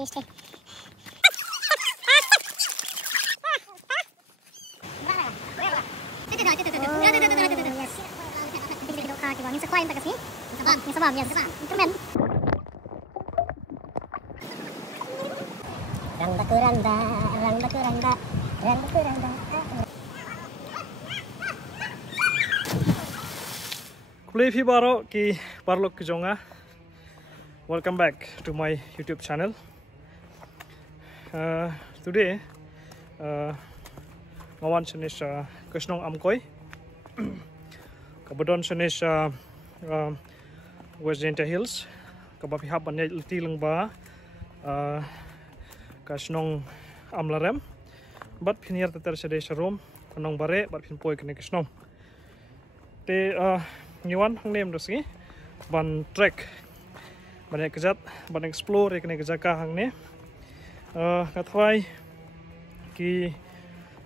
Este. Kuliah Baro ki Parlok Kejonga. Welcome back to my YouTube channel. Today, ngawan jenis Kesnong Amkoy. Kebetulan jenis West Jenta Hills. Kebapihap banyak leti lengba Kesnong Amlarem. Bat pinir teter sedai serum Kenong bare bat pin poi kene Kesnong. Te nyawan hang nem dosi ban trek ban kejat ban explore kene kejaka hang ne ngathwai ki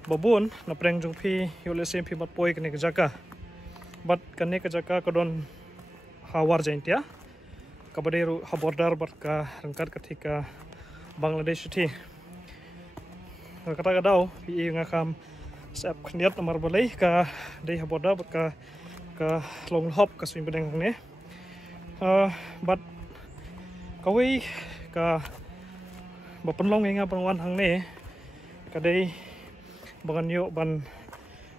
babun na preng jung phi yole sem phi bat poi kene kejaka bat kene kejaka kodon hawar jaintia kabaderu habordar bat ka rangkat ketika Bangladesh thi kata kadau pi ngakam sep khniat amar balai ka dei habordar bat ka long hop ka swing bedeng ne but kawi ka bapenlong nga pangwan hang ne kadai bangan yo ban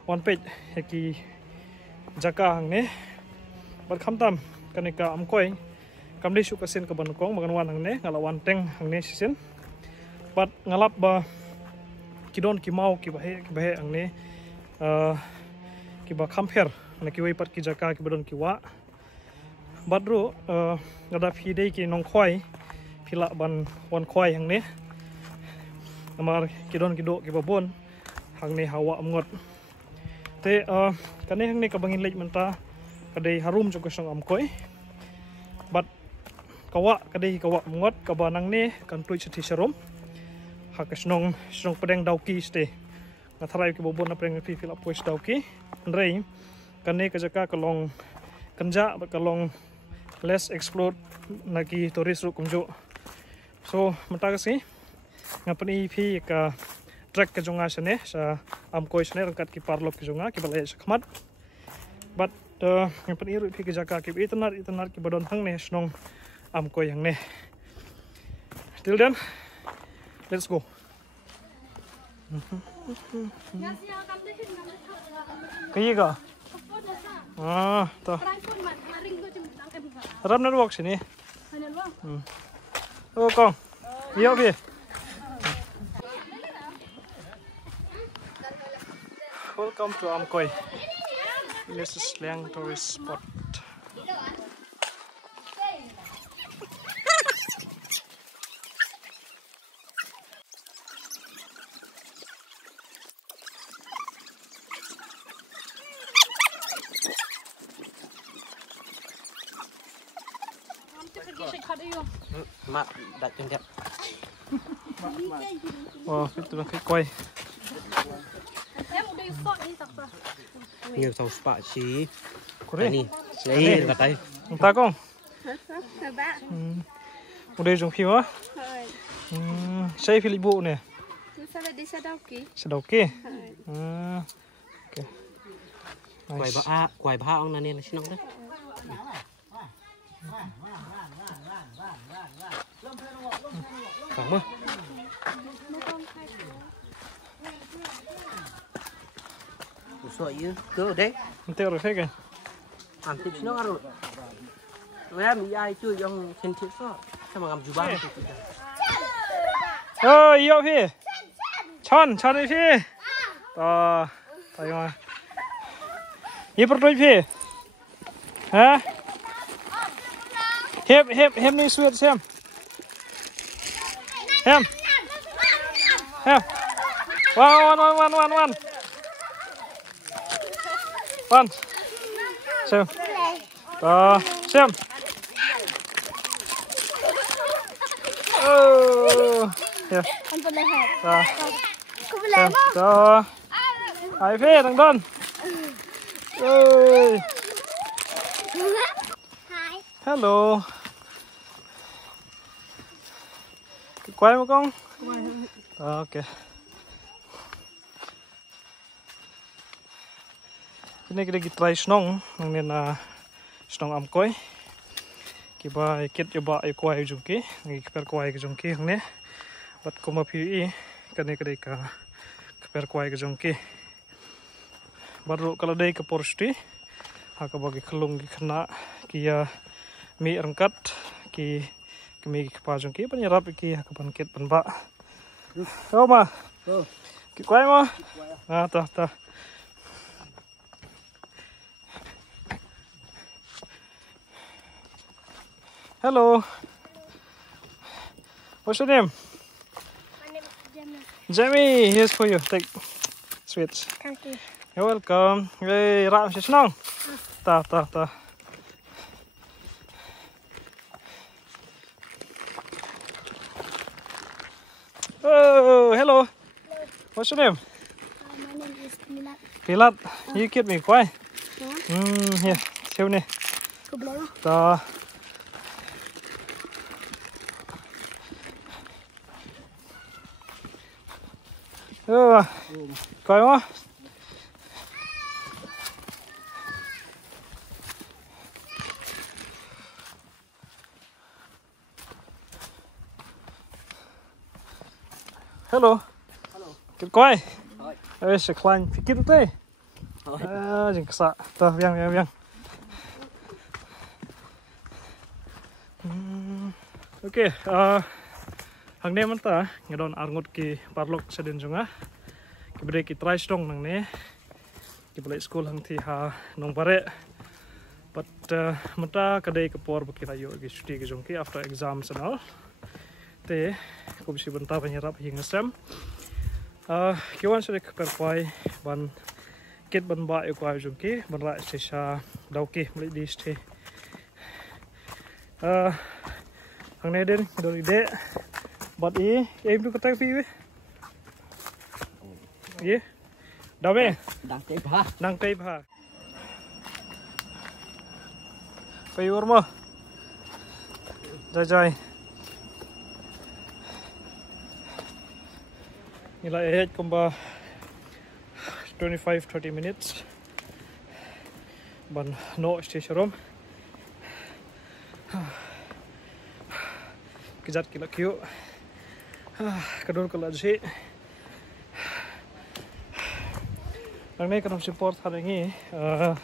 one page ki jaka hang ne but khamtam kanika amkoy kamdi su kasen ka ban kong bangan wan hang ne ngalawan teng hang ne sisin but ngalap ba kidon ki mau ki bahe hang ne ki ba compare na kiwai pat ki jaka ki badon ki wa badru ada phi ki nong khoi phila ban wan khoi hang ne amar kidon kido ki babon hang ne hawa amngot te kane hang ne ka bangin lej menta kadai harum jo kesong amkoi bat kawa kadai kawa amngot ka banang ne kan tui chati serum ha kesnong pedeng dauki ste ngatharai ki babon na preng phila pois dauki rei kane kejaka kalong kanja kalong less explore nagi tourist ru kumjo so matagasi ngapani phi ka trek ke jonga sene sa amkoi sene rangkat ki Parlok ke jonga ki balai sakmat but ngapani ru phi kejaka ki itanar ki badon hang ne snong amkoi hang ne till then let's go kayiga toh. Ram na walk sini. Oh kong, iya bi. Welcome to Amkoy. This is Liang tourist spot. Mak đặt chân đẹp. Wow, itu lah koi. Nhiều tàu spa chi. Kore Ini, selain katay. Entah kong. Udah jong piwa. Saya pilih bu ne. Misalnya di Sadauki. Sadauki. Okay. Quài ba ông này là xin ông đấy. Cảm ơn. Sợ chứ, cứ ở đấy. Teo rồi thế kìa. Ăn thịt nó ăn rồi. Em ai chưa trong trên thịt đó, sao mà làm dù ba? Iyo phi. Chon đi phi. Tayo nga. Ipor toy phi. Ha? Hep ni sweet xem. Hem. One. One. Xem. Xem. Oh. Yeah. Không boleh hat. Không boleh mo. Hai phe thằng Don. Ơi. Hello. quay mà con. Ok. Cái này kita try snong, nên là snong am koi. Kita kit coba quay jungki, ngi per quay ke jungki hang ne. Bat ko ma phi cái này ka per quay ke jungki. Baru kalau dai ke porsti, ha ka bagi khlung ki khana ki mi rangkat ki mi ki pa jungki pan yarap ki ha ka pan kit pan ba. Đâu mà. Ki quay mà. À ta. Hello. What's your name? My name is Gemma. Jamie, here's for you. Take sweets. Thank you. You're welcome. Hey, ram si snong. Ta. Oh, hello. What's your name? My name is Milat. Pilat. You get me quay. Yeah. Here. Siêu nè. Cô bố. Ta. Coi không? Hello. Cái coi. Ê, sẽ khăn thì kít thế. Dừng sợ. Ta viang. Okay, hang ne manta ngadon arngot ki parlok sedin junga. Ki bre ki try strong nang ne. Ki balik school hang thi ha nong bare. But mata kadai ke por bukit ayo ki cuti ki jongki after exams and all. Te ko bisi benta banyarap hing sem. Ki wan sere per kwai ban kit ban ba e kwai jongki ban ra se sha dauki mli dis the. Hang này đến đồ đi bật ý em cứ tay phi với gì đâu mẹ đang tay phá phi vào mà dài như lại hết cùng ba 25-30 minutes ban no station room Kejat kila kyu kadul kala ji nang ne kanam support haringi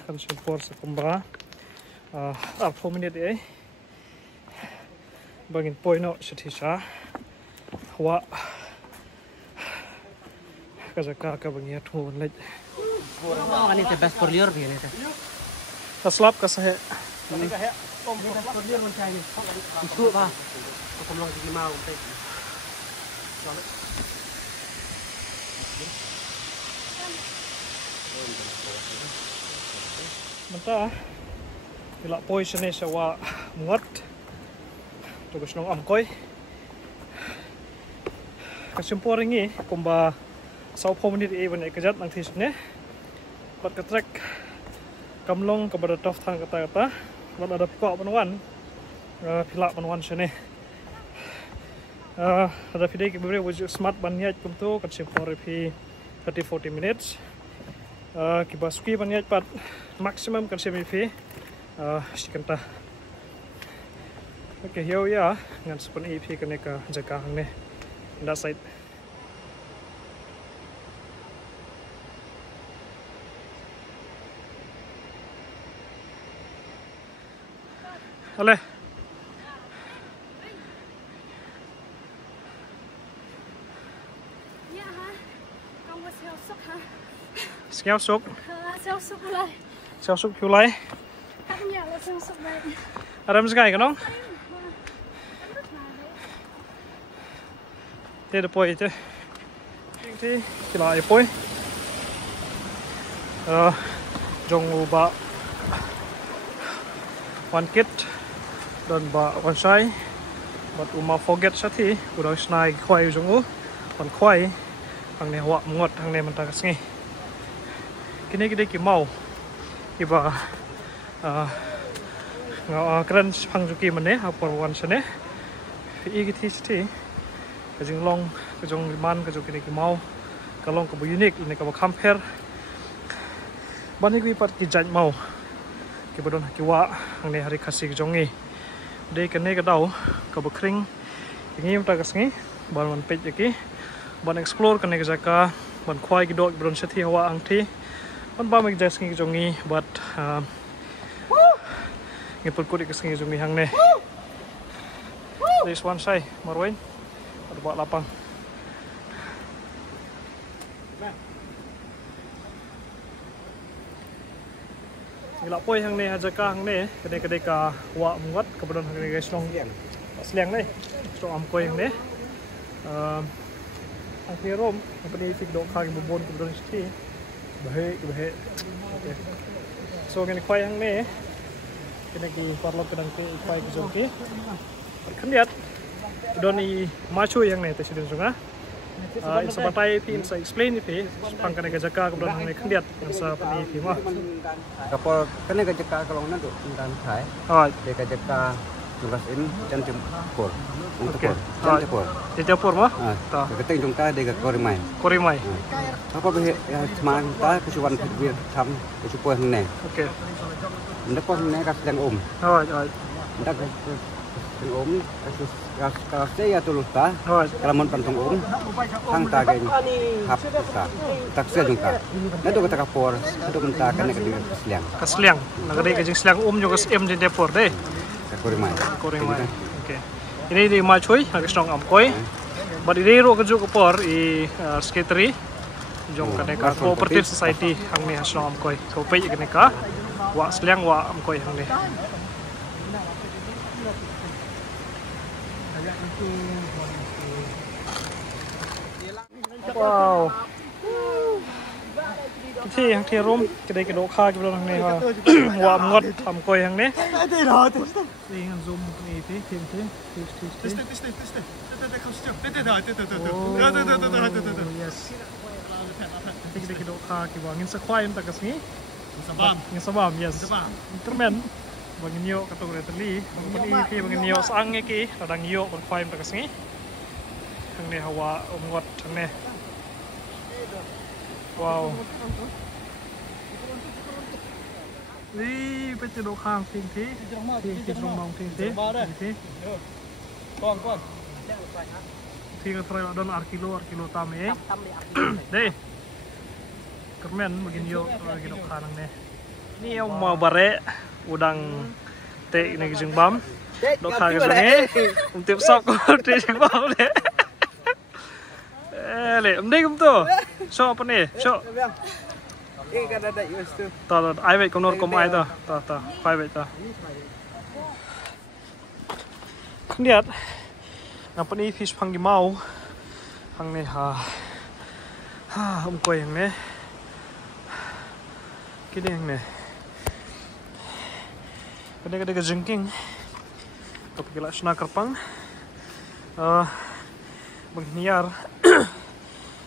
kan support sa kumba 4 minute ai bangin poino sitisa wa kazaka ka bangia thon lej Ini teh best for liur ni teh. taslap ka sahe Itu apa? Aku mau lagi mau teh. Menta ila poison sa wa ngot tugas nong amkoy kasimporingi kumba sau 4 minute even ekajat nang this ne bat katrek kamlong kabada tof thang kata bat ada pokok panwan pilak panwan sini ada video ki bebre was smart banyaj kumtu kasimporin pi 30-40 minutes ki basuki banyaj pat maximum kasimporin pi sikanta oke here we are ngan sepen EP kene ka jaga ne that side Ale Dạ hả? Con có xeo xúc hả? Xeo xúc Xeo xúc lại. Xeo xúc phiêu lấy Các nhà là xeo xúc lại. Adam sgai ka no Te de poi te Te kila e poi jong ba one kit dan ba one sai but uma forget sa thi udang snai khoi jong u kon khoi ang ne wa ngot ang ne man ta ngi kini kide ki mau ki ba nga kran phang ju ki man ne ha por one sa ne i ki thi kajing long kajong liman kajong kini mau kalong kabu unik ini kabu compare bani kui pat ki jaj mau ki bodon ki wa ang ne hari khasi kajong ngi de kene ka dau kabu kring ngi ta kasngi ban man pej ki ban explore kene ka jaka ban khwai ki dok bodon sathi hawa ang thi ban ba mek jas ngi kajong ngi but ngi put kuri kasngi kajong ngi hang ne this one say marwain ada buat lapang gila poi hang ne ajaka hang ne kedai ka wa muat kemudian hang ne guys long seliang ne strong am koi hang ne ang rom apa ni fik dok khang bobon kemudian sti bahe okay so ngene koi hang ne kena ki parlo kedang ke koi ki kan lihat doni macu yang nih presiden sunga sebatai tim saya explain ini pangkane gajaka kemudian nih kan lihat masa peni tim mah kapal kan gajaka kalau nanti dan kai de gajaka tugas ini dan tempur untuk tempur di tempur mah keting jungka de korimai apa be seman ta kesuwan bir tham kesupuan ne oke ndak pon ne kas yang ndak ốm kalau saya tulus ta kalau mon pantong hang ta gen hap ta tak sia jungka na to kata kapor to menta kan ke kasliang na gede ke sliang juga em di depor deh korimai oke ini di macoi agak strong amkoi but ini ro ke juga por I skateri jong kan ka cooperative society hang ni strong amkoi ko pe ke ka wa sliang wa amkoi hang ni wowที่ร่มจะได้กระโดดข้ากันแล้วนี่ว่าว่างดทำกอยอย่างนี้นี่งั้นซูมนี่ที่ที่yesที่ได้กระโดดข้ากี่ว่างินสักควายมันตะกัสงี้งินสบาม yes intermen bagi nio kata gue tadi bagi iki bagi nio sang iki kadang nio bagiควายมันตะกัสงี้ทางนี้hawa ngodทางนี้wowนี่เป็นจุดข้างทิ้งที่ตรงมองทิ้งที่ที่ก็ทรายดอนอาร์กิโลตามเองเด้กระเม็นbegini yo lagi dokข้างนี่นี่เอามาบาร์udang teh ini kijing bam dokข้างกันนี่untuk sok di kijing bam deh le mending tuh sok apa nih sok Tao ai vậy con nốt com ai ta quay vậy ta không biết ngapa nih fish pangi mau hang nih quay hang nih cái này hang nih cái này cái jengking tapi kalau sena kerpang beginiar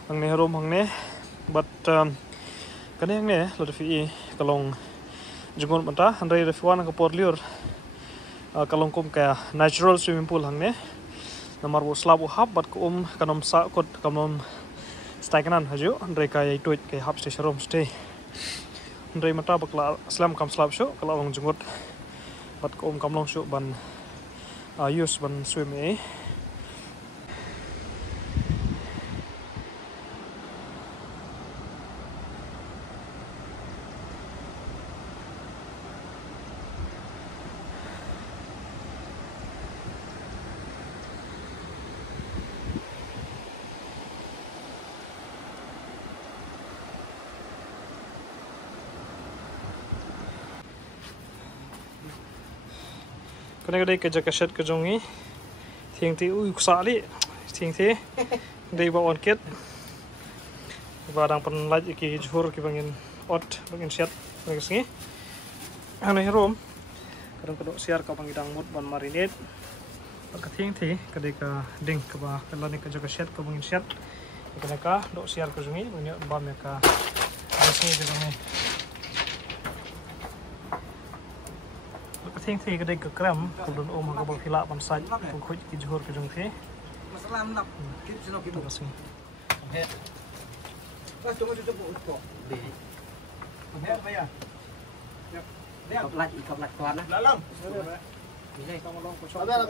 hang nih rom hang nih but cái này nè là phi kalong jungon mata handai refuan ang kapor liur kalong kum ka natural swimming pool hang ne namar bo slab hab bat ko kanom sa kot kanom stagnan haju handai ka yai toit ke hab station room stay handai mata bakla slam kam slab sho kalong jungot bat ko kamlong sho ban use ban swim Kena kedai kerja kaset kejongi, tiang ti kusali, tiang ti, dari bawaan kit, barang penlaj iki juhur ki bangin ot bangin siat bangin sengi, anu herom, kadang kedok siar ka bangidang mut ban marinate, ka tiang ti kedai ka ding ka ba kalani kerja kaset ka bangin siat, kena ka dok siar kejongi, bangin bam ya ka, sengi kejongi. Ting thi cái đây cực kram, cùng đồn ôm hàng bọc hila bắn sạch, cùng khối cái juhur cái jung thi, selam lap kip sino kip Terus sih. pas tunggu kok di apa ya ikop lak tuan lah dalam ini kamu long kosong ada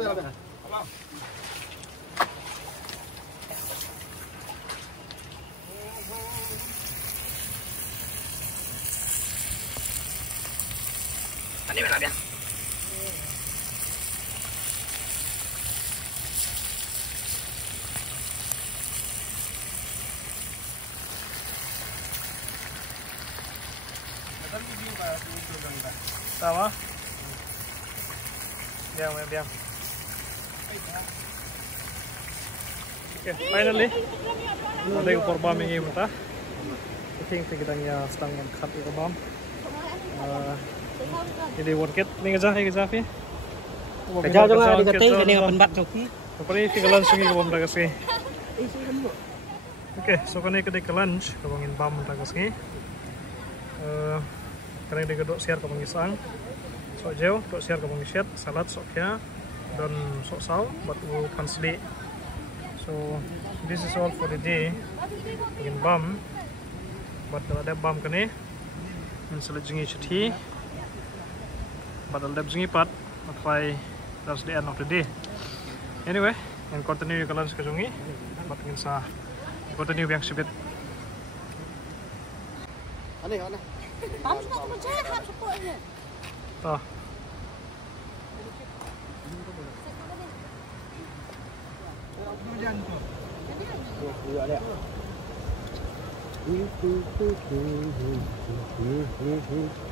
ini mana dia Sama? Diam. Okay, finally, ada yang korban yang mentah. I think kita sedang mengkat itu bom. Jadi worket, ni kerja, Fi. Kerja tu ngah dikatai kini penbat Sofi. Apa ni kita lunch lagi bom dah kasi. Okay, so kini kita ke lunch, kabangin bom dah kasi. Karena dia dok share kabang isang. So jauh dok share kabang ishet, salad sok ya dan sok saw buat pan sedi. So this is all for the day. Bikin bom. Buat ada bom kini. And select jengi ceti. Buat ada jengi pat. Sampai that's the end of the day. Anyway, and continue ke lunch ke jengi. Buat ingin sah. Continue yang sibit. Aneh. Kamu suka kerja kan sepuluhnya. Ah.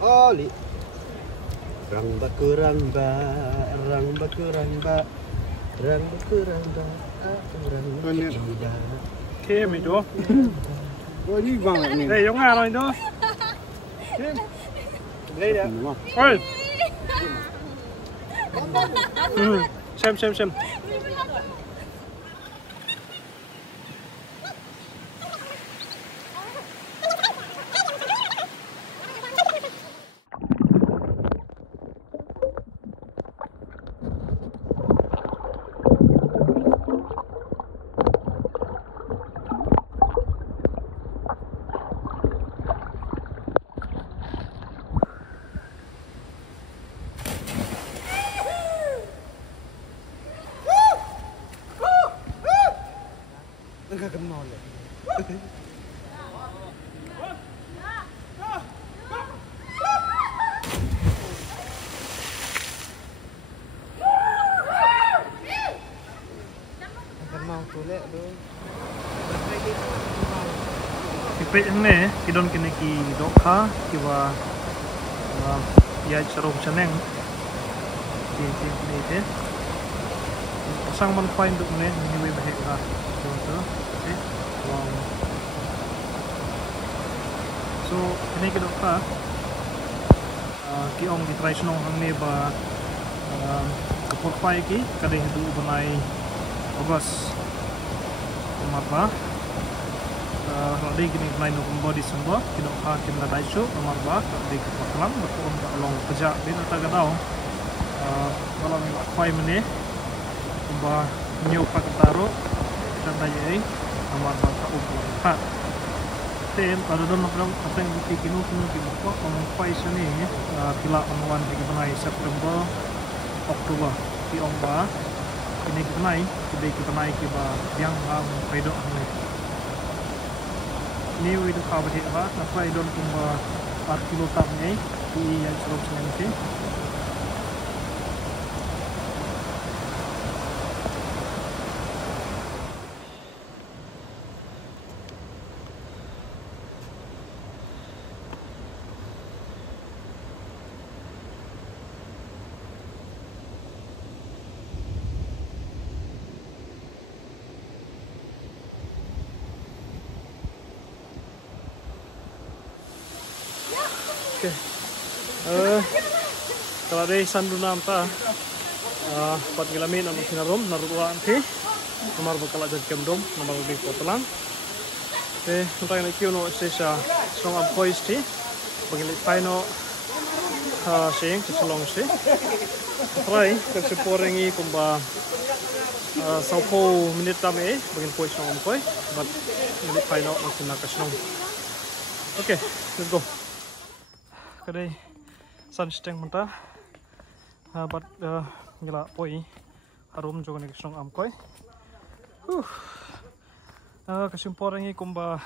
Oli rang bakurangba Okay, medyo. oh ini bang ini Hey, yung nga ito. Oi. Xem. enggak kenal ya kenal tulek tu Ipit yang ni, kidon kini ki dokha, kiwa ya serum seneng. Ki ni je. Pasang man fine untuk ni, ni we bahik lah. So ini kita dokha, ki ong di try senong hang ni ba kepot pai ki, kadang hidu benai August, Marba. Rodi kini benai November December, kita dokha kita dah isu Marba, rodi kepot lang, berkuon ka along kerja di nata gadau. Kalau minggu pai mene, ba new paketaro. Dan daya nomor bangsa umur 4. Then ada dalam apa yang kita kinu kok orang Pfizer ni pila anuan kita naik September Oktober di Ongba ini kita naik kita yang pedo ni itu kabar apa apa itu cuma 4 kilo tamnya di yang seluruhnya ni. Kalau ada sandu nampa, pat gilamin anak sinarom naruan ti, nomor bakal aja kemdom, nomor lebih kotelang. Untuk yang ikut no sesa strong up voice ti, bagian final saying keselong si. Try kerja porengi kumba Saupo minit tami bagin poi snong am koi but minit pai no makin nak snong. Okay, let's go. Kadai sun steng menta but ngila poi harum jogo ni snong am koi. Kasimpor ngi kumba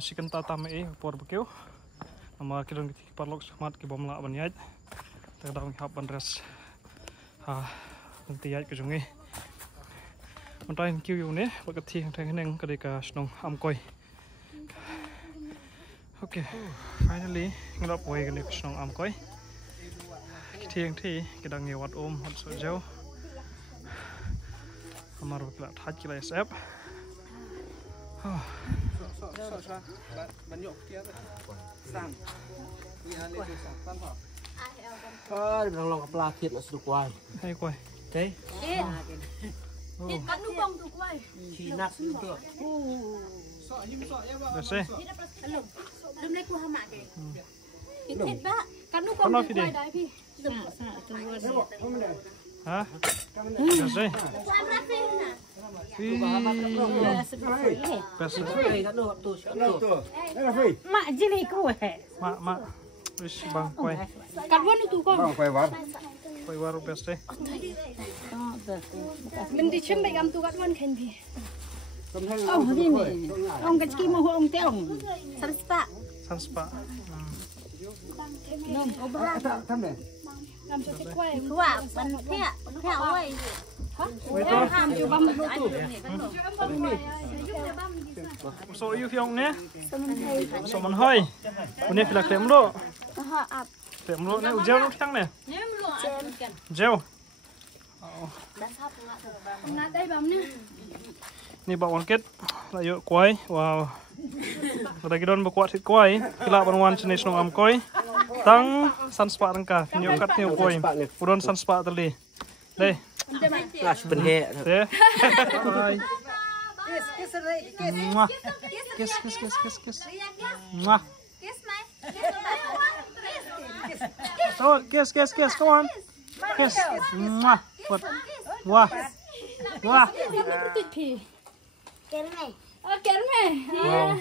chicken tatame barbecue. Nama kilong kita parlok semat ki bomla banyai. Terdang hap bandres nanti ayat ke jungi. Mentain kiu yu ni bagat thi thang neng kadai ka snong am koi. Okay, finally ngelap poi kadai ka snong am koi. Thieng thi kedang ngi wat hat so jau. Amar baklat hat kila sep. Bilang long kepala kit mas du kuai. Hai koi. Teh. Kan nu bong tu kuai. Cina itu. Bese. Đâm lấy cua hama kì. Thịt ba, kan nu bong Kono tu fide. kuai dai pi. Hah? Bese. Kuai berapa na? Bese. Kan nu tu. Mak jeli kuai. Mak. Wis bang koi. Kan wan tu kong. Bang koi war. Koi waru bese. Mình đi chim bay gam tu kat wan khen pi. Ông gì nè? Ông cái kia mau ông teo. Sanspa. Sanspa. Nom, ông bra. Tham ne. Làm cho cái quay. Tua, ban thea ơi. Wait to. Ham cho băm tu. So you fiong ne? So man hoi. Une fila krem lo. Krem lo ne ujau lo thang ne. Jauh. Ngắt đây băm nè. Ni ba wan ket la yo koi. Wow. Ada gidon ba kwat hit koi. Kila ban wan jenis nong am koi. Tang sanspa tangka. Nyo kat ni koi. Udon sanspa tali. Đây. Kelas penhe. Deh. Bye. Mwah. Kiss. Mwah. So, kiss. Come on. Kiss. Mwah. What? Wah. Tụt pi. Cái này. Cái này. Wow.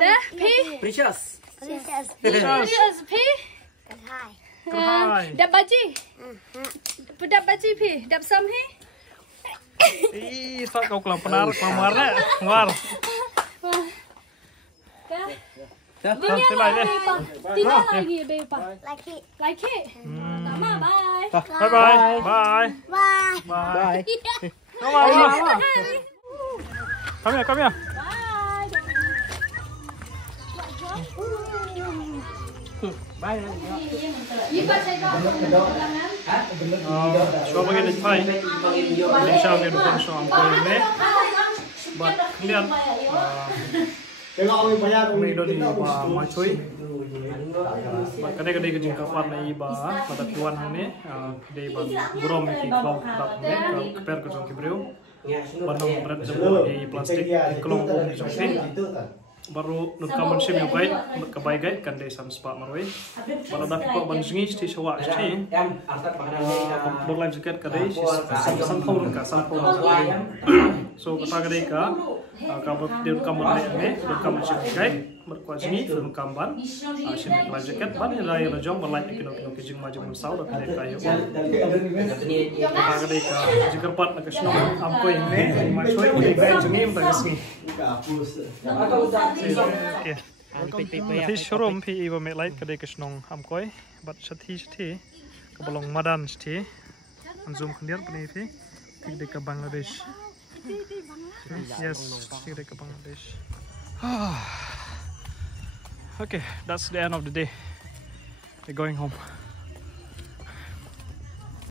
Đó, pi. Precious. Yes, pi. Cái hai. Hai. Đập baji. Đập baji pi. Đập sam hi. Ih, tak kau kelam penar kelamar ne. War. Sila ini. Tidak lagi bepa. Like it. Like it. Tama, bye. Bye. Bye. Come on. Come here. Bye. So bagian dari pai. Malaysia ni dukung so am koi ne. But kemudian kami doni ba macoi. Kadai-kadai ke jingka pat na iba pada tuan ne. Dei ban burom ki kau tak ne. Keper ke jong kibreu. Bandung berat jempol di plastik di kolong bom di jongsi. Baru nutkaman sim yang baik kebaik guide kan dei sanspa maroi. Pada dak ko ban jingi sti sawa sti. Berlain jaket kadai sampau ka. So kata kadai ka kamu dia kamu ne kamu sim guide berkuat jingi kamban. Sim berlain jaket ban rai rajong berlain kino kijing maju mensau dak kadai kayu. Kata kadai ka jika pat nak sno ampoi ne masoi udah guide jingi bergesni. Okay. Nanti showroom pi iba make light kadai kesnong amkoi, but sati kebalong madan sati, zoom kendian peni pi, kadai ke Bangladesh. Yes, kadai ke Bangladesh. Okay, that's the end of the day. We're going home.